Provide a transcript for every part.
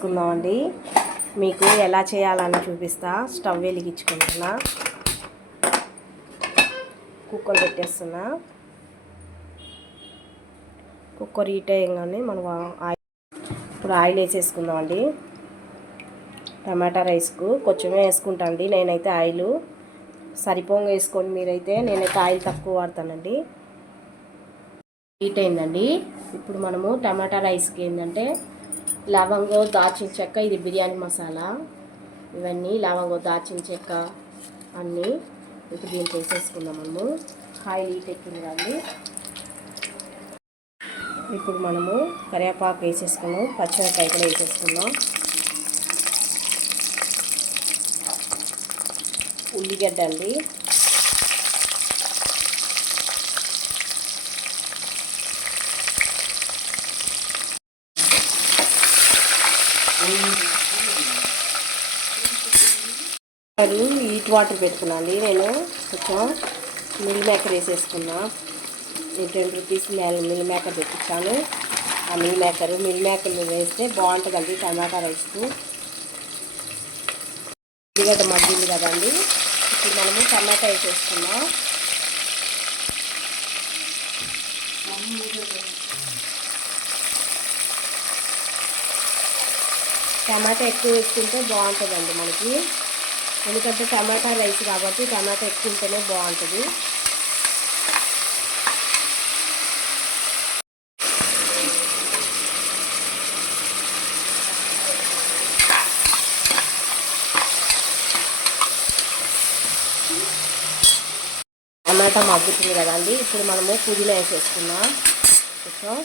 చేసుకుందామండి. మీకు ఎలా చేయాలని చూపిస్తా. స్టవ్ వెలిగించుకుంటున్నా, కుక్కర్ పెట్టేస్తున్నా. కుక్కర్ హీట్ అయ్యగానే మనం ఇప్పుడు ఆయిల్ వేసేసుకుందామండి. టమాటా రైస్కు కొంచెమే వేసుకుంటా అండి నేనైతే. ఆయిల్ సరిపోగా వేసుకొని మీరైతే, నేనైతే ఆయిల్ తక్కువ వాడతానండి. హీట్ అయిందండి. ఇప్పుడు మనము టమాటా రైస్కి ఏంటంటే లవంగం, దాల్చిన చెక్క, ఇది బిర్యానీ మసాలా, ఇవన్నీ లవంగం, దాల్చిన చెక్క అన్నీ ఇప్పుడు దీంట్లో వేసేసుకుందాం. మనము ఆయిల్ హీట్ ఎక్కింది కానీ ఇప్పుడు మనము కరివేపాకు వేసేసుకున్నాం, పచ్చిమిరపకాయ కూడా వేసేసుకున్నాం, ఉల్లిగడ్డ అండి, హీట్ వాటర్ పెట్టుకున్నా అండి. నేను కొంచెం మిల్ మేకర్ వేసేసుకున్నా. నేను 10 రూపీస్ మిల్ మేకర్ తెప్పించాను. ఆ మిల్ మేకర్లు వేస్తే బాగుంటుందండి టమాటా రైస్కు. ఉల్లిగడ్డ మగ్గింది కదండి. ఇప్పుడు మనము టమాటా వేసేసుకున్నాం. టమాటా ఎక్కువ వేసుకుంటే బాగుంటుందండి మనకి, ఎందుకంటే టమాటా రైస్ కాబట్టి టమాటా ఎక్కువ ఉంటేనే బాగుంటుంది. టమాటా మగ్గుతుంది కదండి. ఇప్పుడు మనము పుదీనా వేసేసుకున్నాం. కొంచెం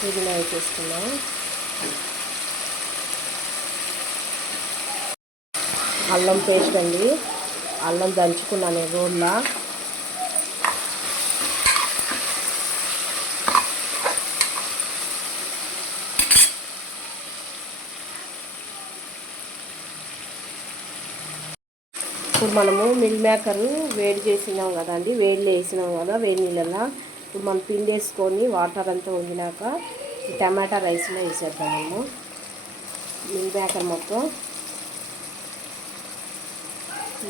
పుదీనా వేసేసుకున్నాం. అల్లం పేస్ట్ అండి, అల్లం దంచుకున్నాను రోడ్లా. ఇప్పుడు మనము మిల్ మేకరు వేడి చేసినాం కదండి, వేడిలో వేసినాం కదా వేడి నీళ్ళల్లో. ఇప్పుడు మనం పిండి వేసుకొని వాటర్ అంతా వండినాక ఈ టమాటా రైస్లో వేసేద్దాము. మిల్ మేకర్ మొత్తం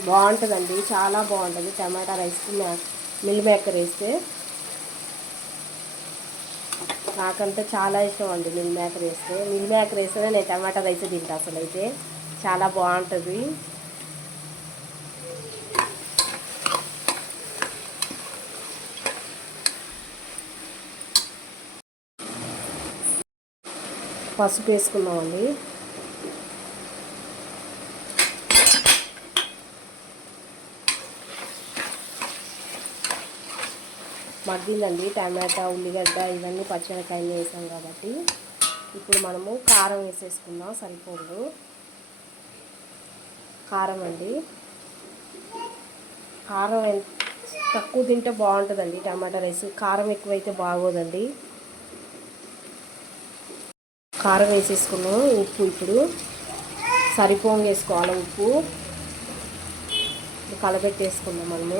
బాగుంటుందండి, చాలా బాగుంటుంది టమాటా రైస్కి మిల్ మేకర్ వేస్తే. నాకంటే చాలా ఇష్టం అండి మిల్ మేకర్ వేస్తే. మిల్ మేకర్ వేస్తేనే నేను టమాటా రైస్ తింటా. అసలు అయితే చాలా బాగుంటుంది. పసుపు వేసుకున్నామండి. మగ్గిందండి టమాటా, ఉల్లిగడ్డ ఇవన్నీ పచ్చిమిరపకాయలు వేసాం కాబట్టి. ఇప్పుడు మనము కారం వేసేసుకుందాం. సరిపోదు కారం అండి. కారం తక్కువ తింటే బాగుంటుందండి టమాటా రైస్, కారం ఎక్కువైతే బాగోదండి. కారం వేసేసుకున్నాం. ఉప్పు ఇప్పుడు సరిపోగా వేసుకోవాలి. ఉప్పు కలబెట్టేసుకుందాం. మనము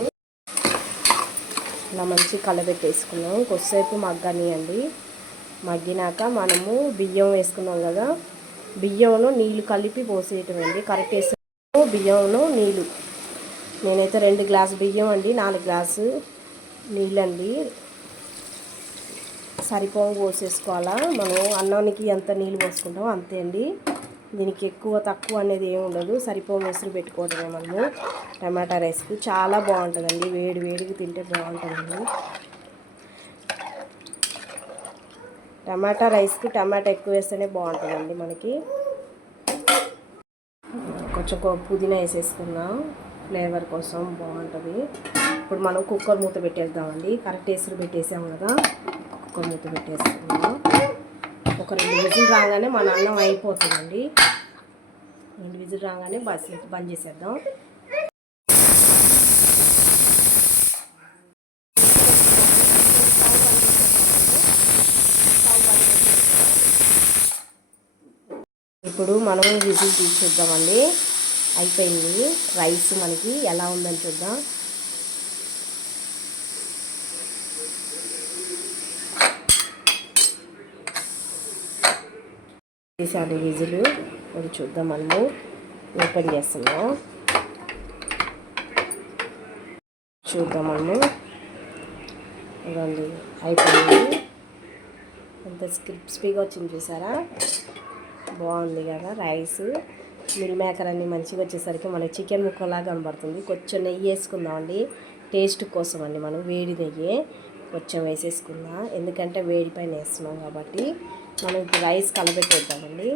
ఇలా మంచి కలబెట్టేసుకున్నాం. కొద్దిసేపు మగ్గనియండి. మగ్గినాక మనము బియ్యం వేసుకున్నాం కదా, బియ్యంలో నీళ్ళు కలిపి పోసేయటమండి. కరెక్ట్ వేసుకున్నాము బియ్యంలో నీళ్ళు. నేనైతే 2 గ్లాసు బియ్యం అండి, 4 గ్లాసు నీళ్ళండి. సరిపోగా పోసేసుకోవాలా. మనం అన్నానికి ఎంత నీళ్ళు పోసుకుంటామో అంతే అండి. దీనికి ఎక్కువ తక్కువ అనేది ఏమి ఉండదు. సరిపోగా మొసరు పెట్టుకోవడమే మనము టమాటా రైస్కు. చాలా బాగుంటుందండి, వేడి వేడికి తింటే బాగుంటుందండి. టమాటా రైస్కి టమాటా ఎక్కువ వేస్తేనే బాగుంటుందండి మనకి. కొంచెం పుదీనా వేసేసుకుందాం, ఫ్లేవర్ కోసం బాగుంటుంది. ఇప్పుడు మనం కుక్కర్ మూత పెట్టేద్దామండి. కరెక్ట్ ఎసురు పెట్టేసాము కదా, కుక్కర్ మూత పెట్టేసుకుందాం. ఒక 2 విజిల్ రాగానే మన అన్నం అయిపోతుందండి. 2 విజిల్ రాగానే బంద్ చేసేద్దాం. ఇప్పుడు మనం విజిల్ తీసేద్దామండి. అయిపోయింది రైస్. మనకి ఎలా ఉందని చూద్దాం. తీసాను విజులు. అది చూద్దాం, మనము ఓపెన్ చేస్తున్నాం. చూద్దాం మనము. ఇదండి అయిపోయింది. ఎంత క్రిస్పీగా వచ్చింది చూసారా, బాగుంది కదా. రైస్ మిల్ మేకర్ అన్నీ మంచిగా వచ్చేసరికి మనకి చికెన్ ముక్కలాగా కనబడుతుంది. కొంచెం నెయ్యి వేసుకుందామండి, టేస్ట్ కోసం అండి. మనం వేడి నెయ్యి కొంచెం వేసేసుకుందాం, ఎందుకంటే వేడి పైన వేస్తున్నాం కాబట్టి. మనం ఇప్పుడు రైస్ కలపెట్టేద్దామండి.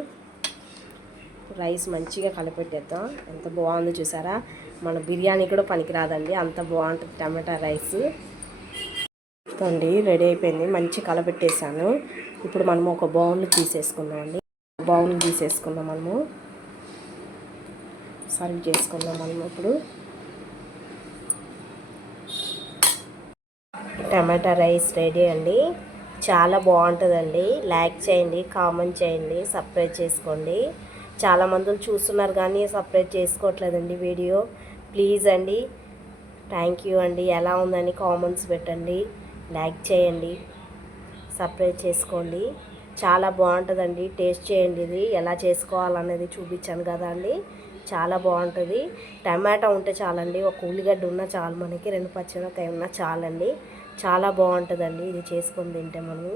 రైస్ మంచిగా కలపెట్టేద్దాం. ఎంత బాగుందో చూసారా, మన బిర్యానీ కూడా పనికిరాదండి, అంత బాగుంటుంది టమాటా రైస్ అండి. రెడీ అయిపోయింది, మంచి కలపెట్టేసాను. ఇప్పుడు మనము ఒక బౌల్ తీసేసుకుందామండి. బౌల్ తీసేసుకుందాం, మనము సర్వ్ చేసుకుందాం. మనము ఇప్పుడు టమాటా రైస్ రెడీ అండి. చాలా బాగుంటుందండి. లైక్ చేయండి, కామెంట్ చేయండి, సబ్స్క్రైబ్ చేసుకోండి. చాలామంది చూస్తున్నారు కానీ సబ్స్క్రైబ్ చేసుకోవట్లేదండి వీడియో. ప్లీజ్ అండి, థ్యాంక్ యూ అండి. ఎలా ఉందని కామెంట్స్ పెట్టండి, లైక్ చేయండి, సబ్స్క్రైబ్ చేసుకోండి. చాలా బాగుంటుందండి, టేస్ట్ చేయండి. ఇది ఎలా చేసుకోవాలనేది చూపించాను కదా అండి, చాలా బాగుంటుంది. టమాటా ఉంటే చాలండి, ఒక ఉల్లిగడ్డ ఉన్నా చాలు మనకి, 2 పచ్చిమిరపకాయ ఉన్నా చాలండి. చాలా బాగుంటుందండి ఇది చేసుకొని తింటే మనము.